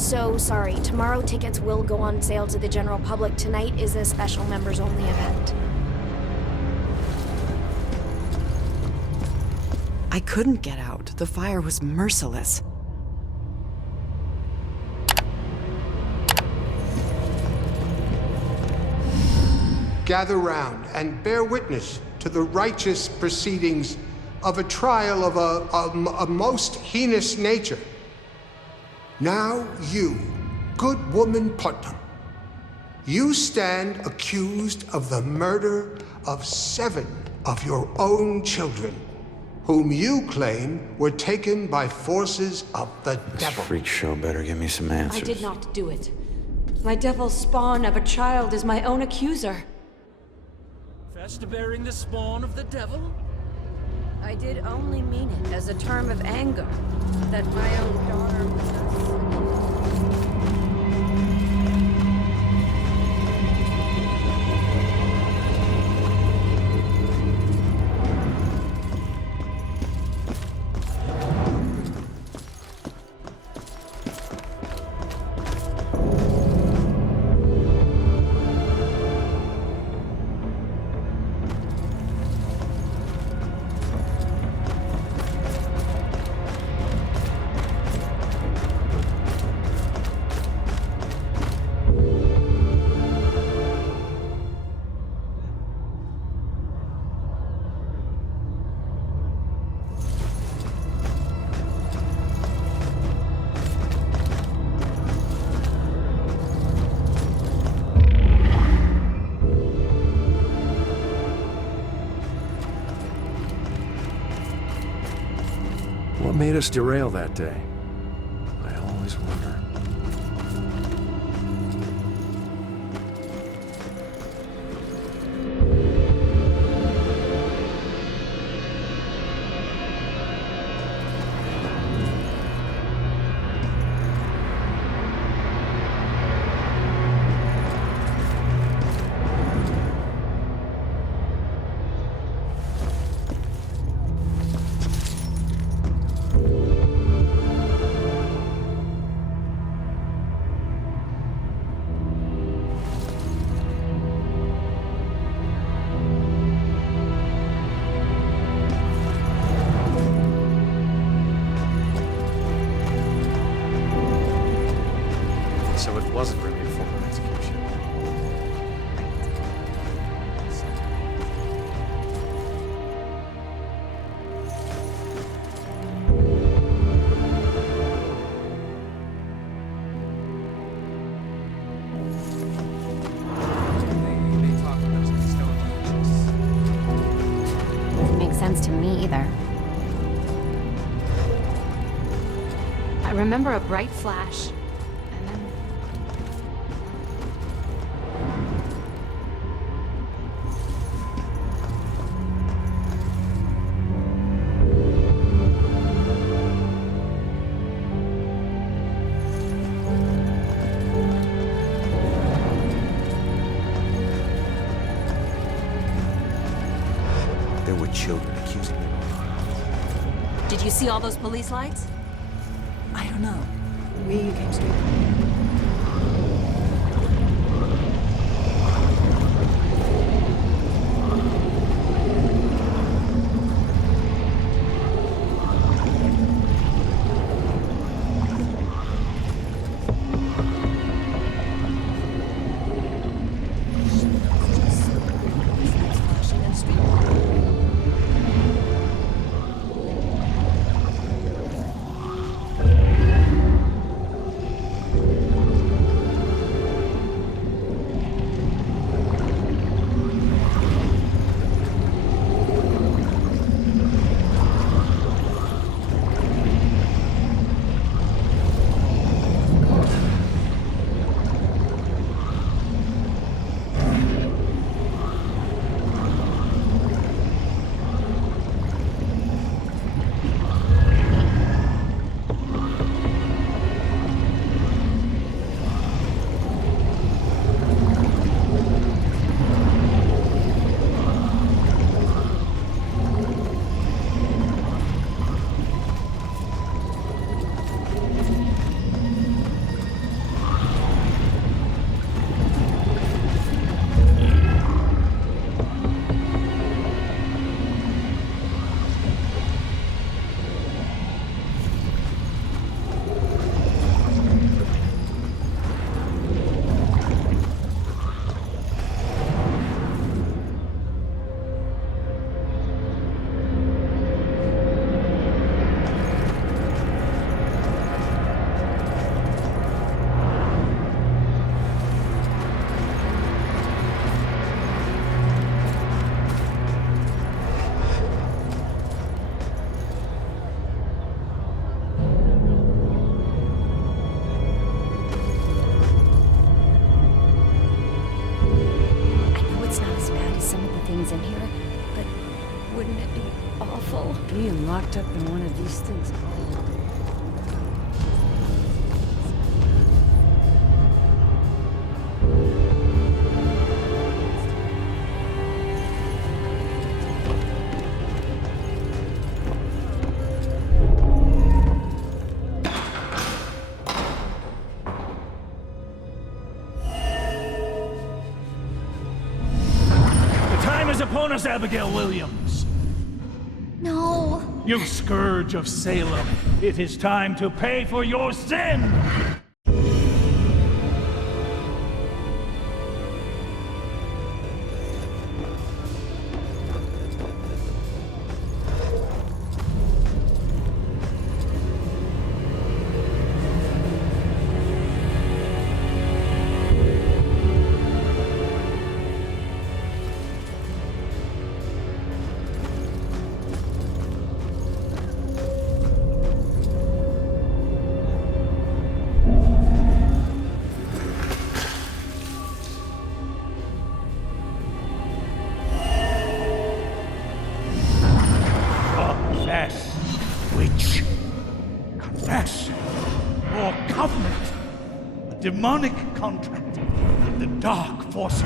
so sorry. Tomorrow tickets will go on sale to the general public. Tonight is a special members-only event. I couldn't get out. The fire was merciless. Gather round and bear witness to the righteous proceedings of a trial of a most heinous nature. Now you, good woman Putnam, you stand accused of the murder of 7 of your own children, whom you claim were taken by forces of the devil. This freak show better give me some answers. I did not do it. My devil spawn of a child is my own accuser. To bearing the spawn of the devil? I did only mean it as a term of anger, that my own daughter was What made us derail that day? I always wonder. So it wasn't really a formal execution. Doesn't make sense to me either. I remember a bright flash. There were children accusing me. Did you see all those police lights? I don't know. We came straight. awful. Being locked up in one of these things all day. Upon us, Abigail Williams. No. You scourge of Salem. It is time to pay for your sin! Confess, witch. Confess your covenant. A demonic contract with the dark forces.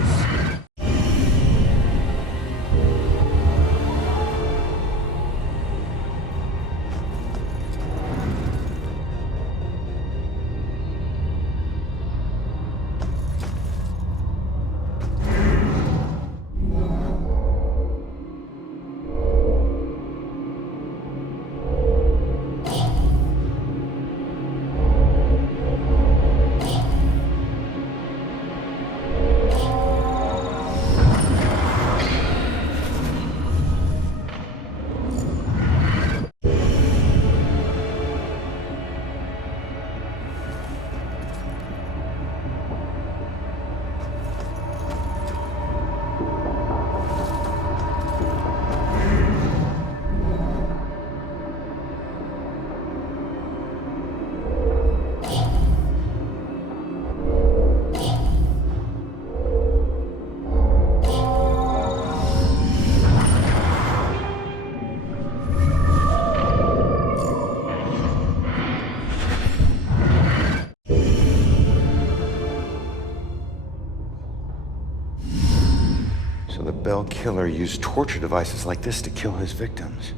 So the Bell killer used torture devices like this to kill his victims.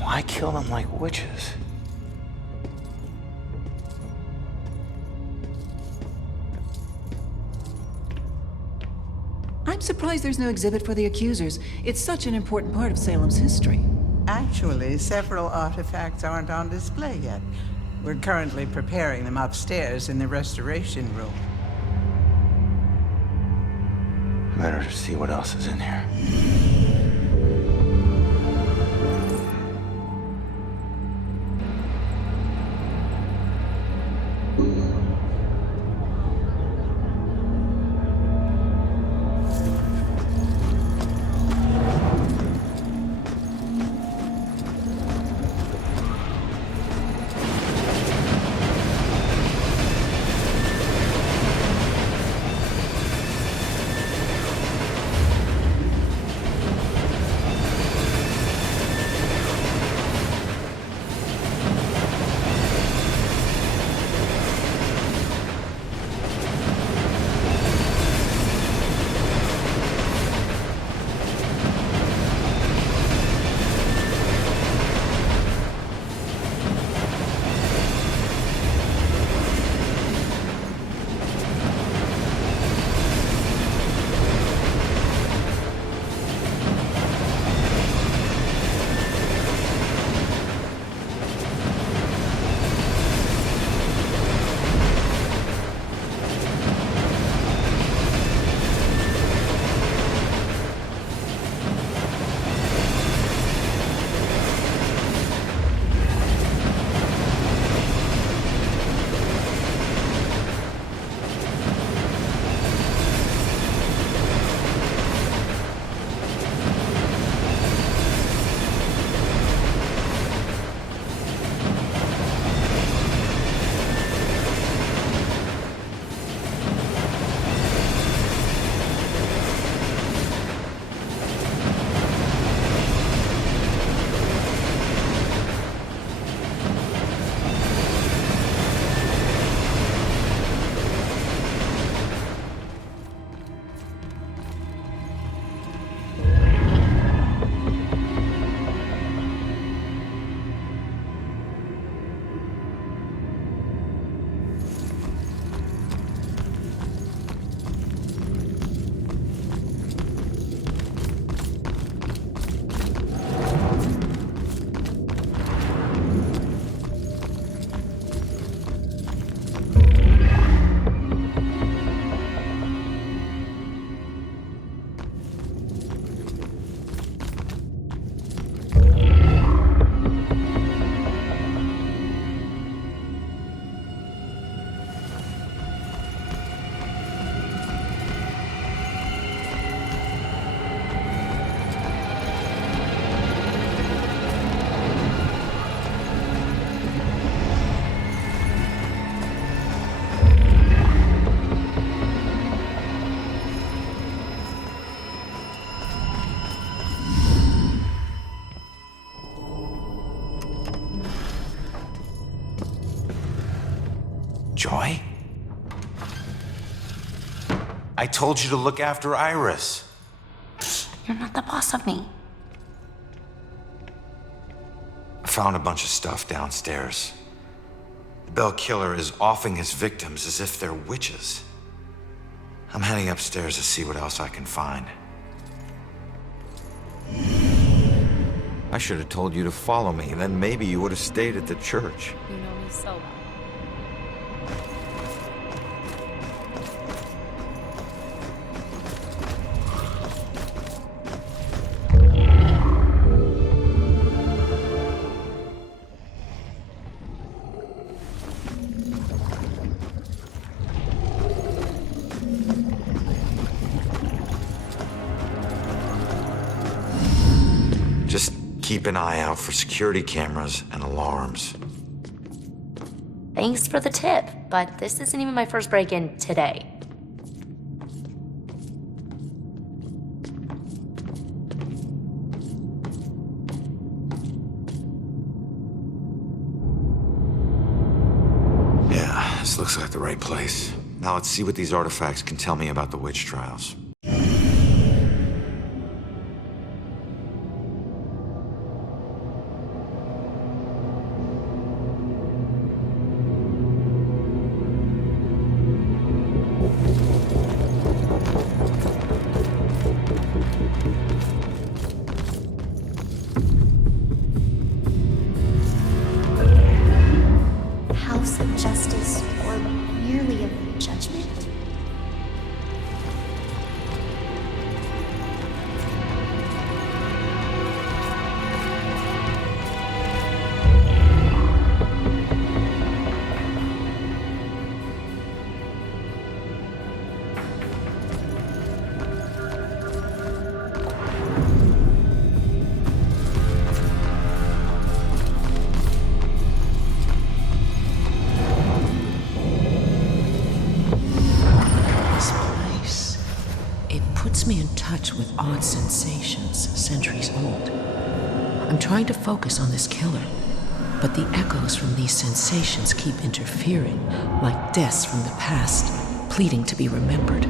Why kill them like witches? I'm surprised there's no exhibit for the accusers. It's such an important part of Salem's history. Actually, several artifacts aren't on display yet. We're currently preparing them upstairs in the restoration room. Better to see what else is in here. Joy? I told you to look after Iris. You're not the boss of me. I found a bunch of stuff downstairs. The Bell Killer is offing his victims as if they're witches. I'm heading upstairs to see what else I can find. I should have told you to follow me, then maybe you would have stayed at the church. You know me so well. Just keep an eye out for security cameras and alarms. Thanks for the tip, but this isn't even my first break-in today. Yeah, this looks like the right place. Now let's see what these artifacts can tell me about the witch trials. House of justice, or merely of judgment? Me in touch with odd sensations centuries old. I'm trying to focus on this killer, but the echoes from these sensations keep interfering, like deaths from the past, pleading to be remembered.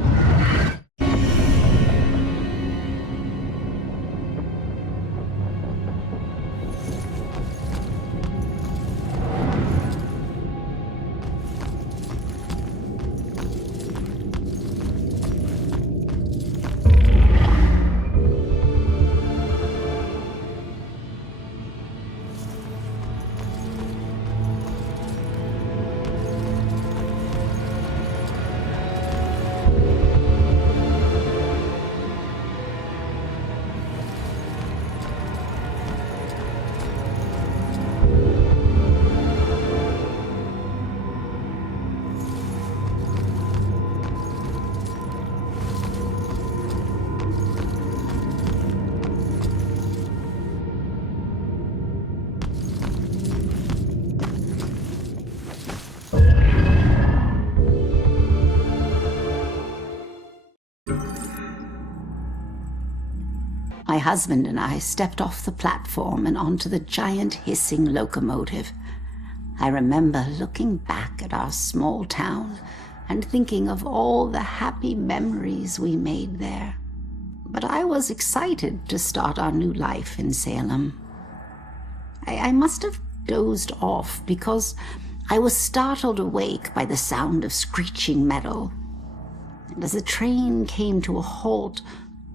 My husband and I stepped off the platform and onto the giant hissing locomotive. I remember looking back at our small town and thinking of all the happy memories we made there. But I was excited to start our new life in Salem. I must have dozed off because I was startled awake by the sound of screeching metal. And as the train came to a halt,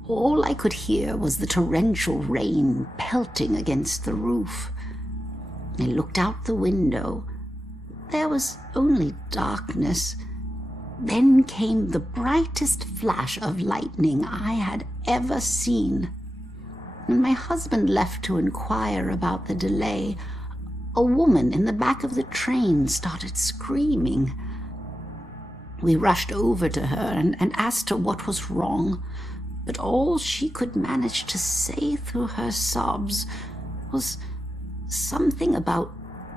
all I could hear was the torrential rain pelting against the roof. I looked out the window. There was only darkness. Then came the brightest flash of lightning I had ever seen. When my husband left to inquire about the delay, a woman in the back of the train started screaming. We rushed over to her and asked her what was wrong. But all she could manage to say through her sobs was something about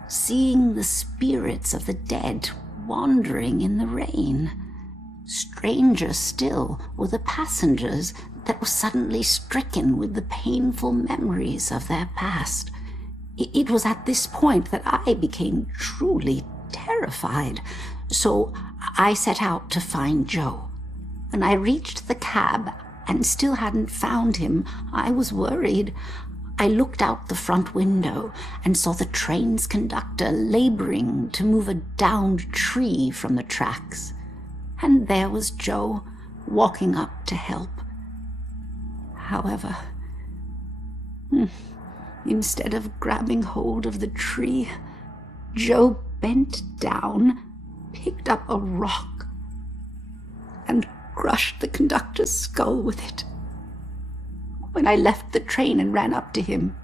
seeing the spirits of the dead wandering in the rain. Stranger still were the passengers that were suddenly stricken with the painful memories of their past. It was at this point that I became truly terrified. So I set out to find Joe. When I reached the cab and still hadn't found him, I was worried. I looked out the front window and saw the train's conductor laboring to move a downed tree from the tracks. And there was Joe, walking up to help. However, instead of grabbing hold of the tree, Joe bent down, picked up a rock, and crushed the conductor's skull with it. When I left the train and ran up to him,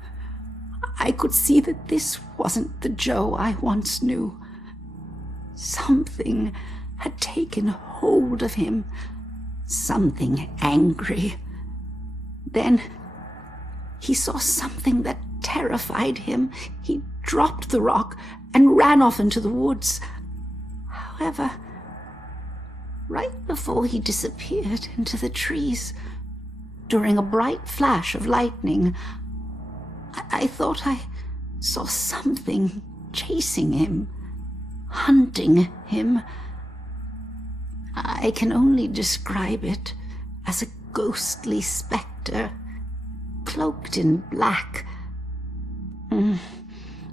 I could see that this wasn't the Joe I once knew. Something had taken hold of him, something angry. Then he saw something that terrified him. He dropped the rock and ran off into the woods. However, right before he disappeared into the trees, during a bright flash of lightning, I thought I saw something chasing him, hunting him. I can only describe it as a ghostly specter, cloaked in black.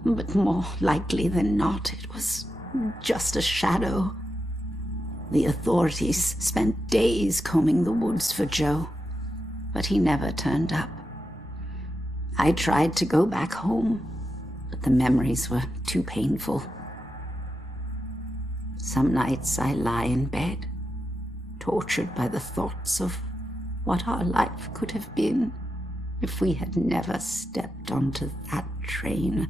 But more likely than not, it was just a shadow. The authorities spent days combing the woods for Joe, but he never turned up. I tried to go back home, but the memories were too painful. Some nights I lie in bed, tortured by the thoughts of what our life could have been if we had never stepped onto that train.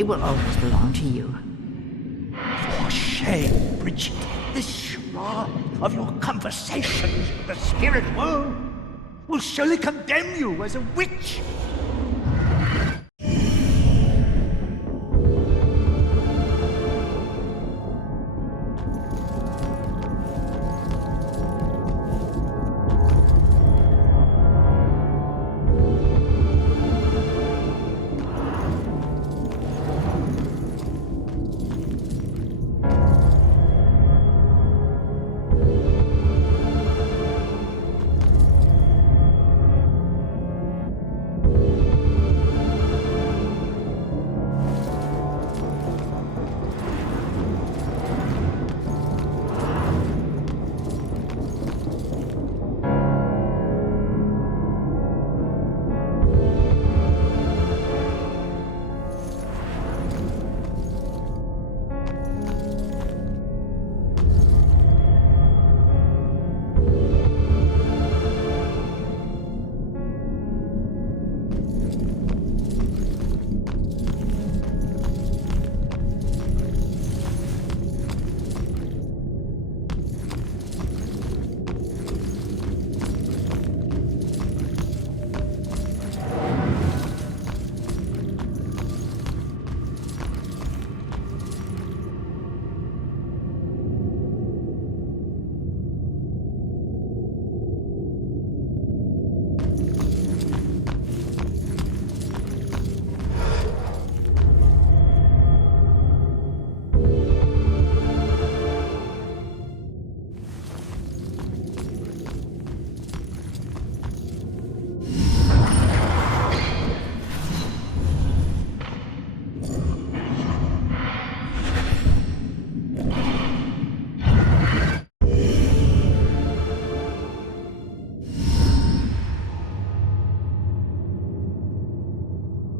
It will always belong to you. For shame, Bridget. This schwa of your conversations with the spirit world will surely condemn you as a witch.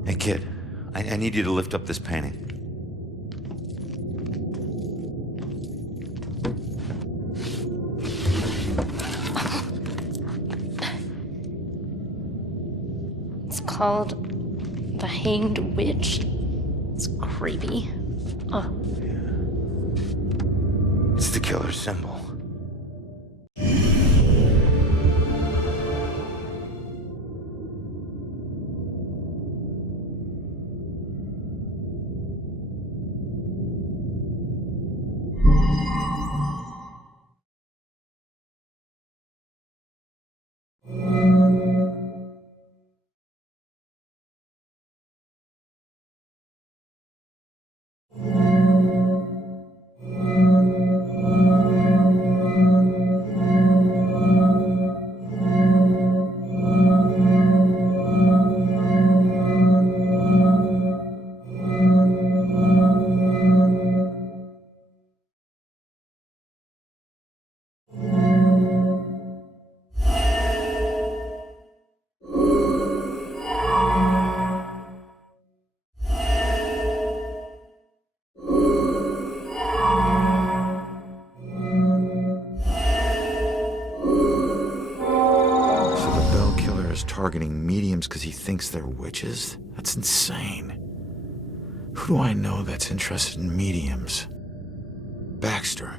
Hey, kid. I need you to lift up this painting. It's called The Hanged Witch. It's creepy. Oh. It's the killer's symbol. Targeting mediums because he thinks they're witches? That's insane. Who do I know that's interested in mediums? Baxter.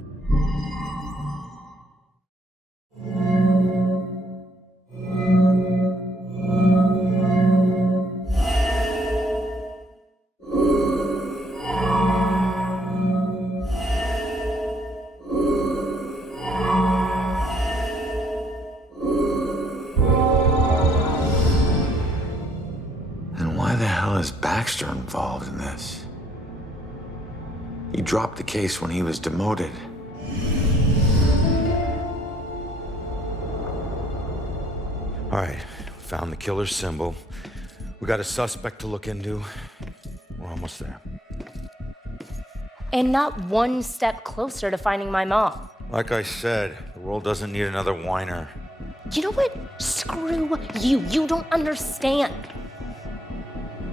Why the hell is Baxter involved in this? He dropped the case when he was demoted. All right, found the killer's symbol. We got a suspect to look into. We're almost there. And not one step closer to finding my mom. Like I said, the world doesn't need another whiner. You know what? Screw you. You don't understand.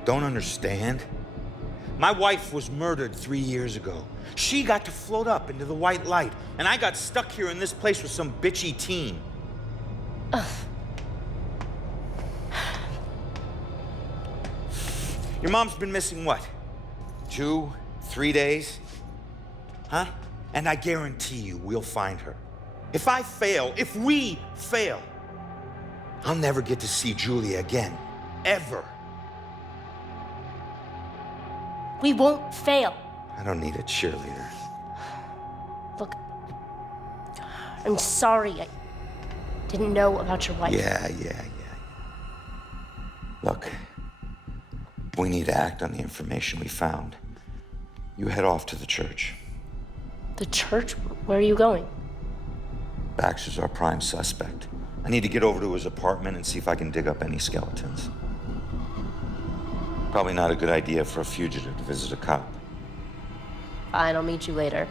Don't understand? My wife was murdered 3 years ago. She got to float up into the white light, and I got stuck here in this place with some bitchy teen. Ugh. Your mom's been missing what? 2, 3 days? Huh? And I guarantee you we'll find her. If we fail, I'll never get to see Julia again. Ever. We won't fail. I don't need a cheerleader. Look, I'm sorry. I didn't know about your wife. Yeah. Look, we need to act on the information we found. You head off to the church. The church? Where are you going? Baxter's our prime suspect. I need to get over to his apartment and see if I can dig up any skeletons. Probably not a good idea for a fugitive to visit a cop. Fine, I'll meet you later.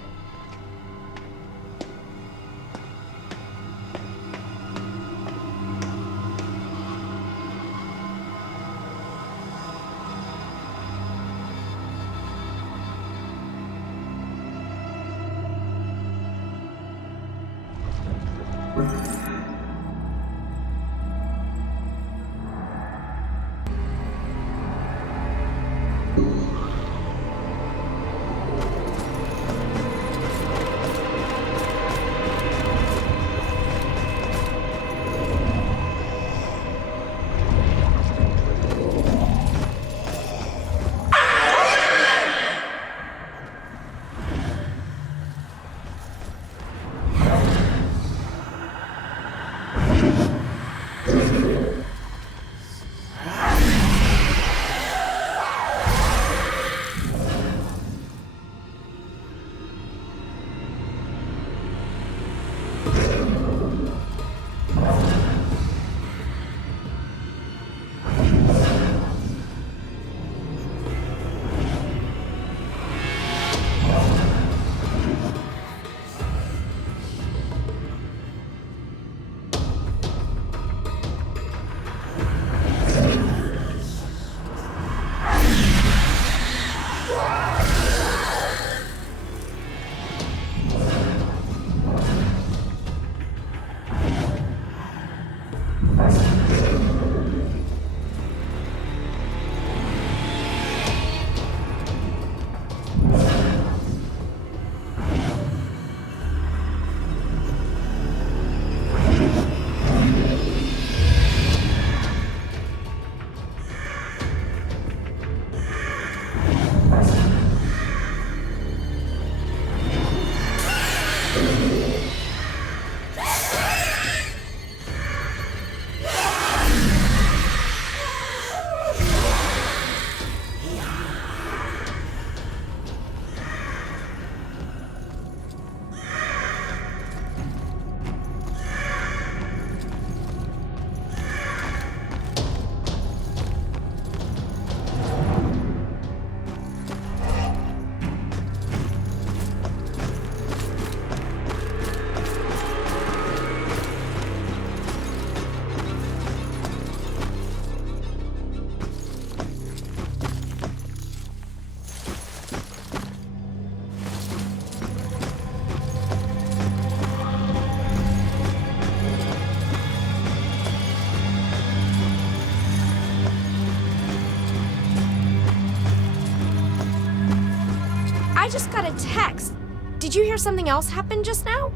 I just got a text. Did you hear something else happen just now?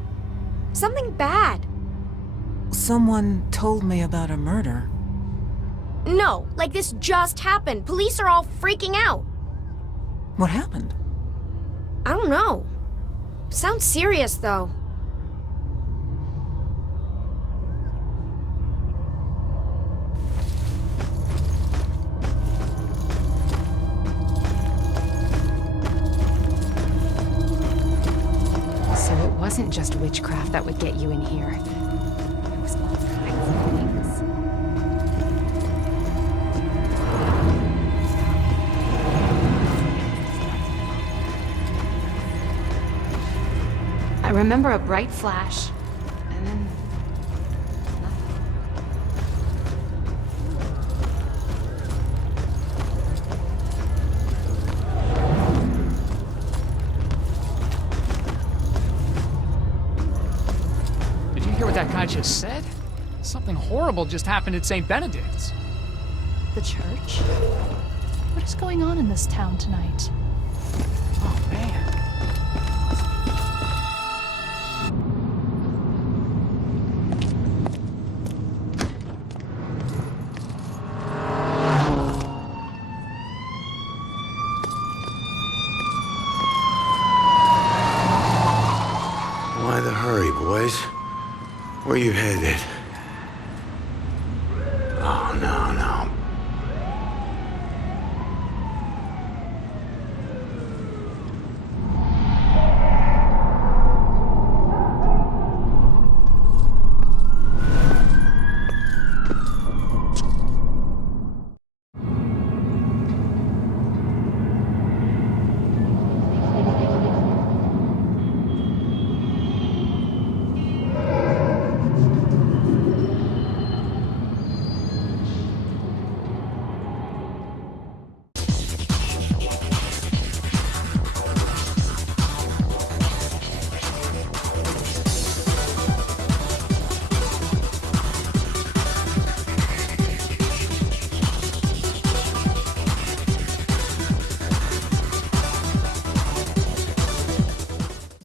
Something bad. Someone told me about a murder. No, like this just happened. Police are all freaking out. What happened? I don't know. Sounds serious, though. So it wasn't just witchcraft that would get you in here. It was all kinds of things. I remember a bright flash, and then nothing. Did you hear what that guy just said? Something horrible just happened at St. Benedict's. The church? What is going on in this town tonight? Oh, man. Why the hurry, boys? Where you headed?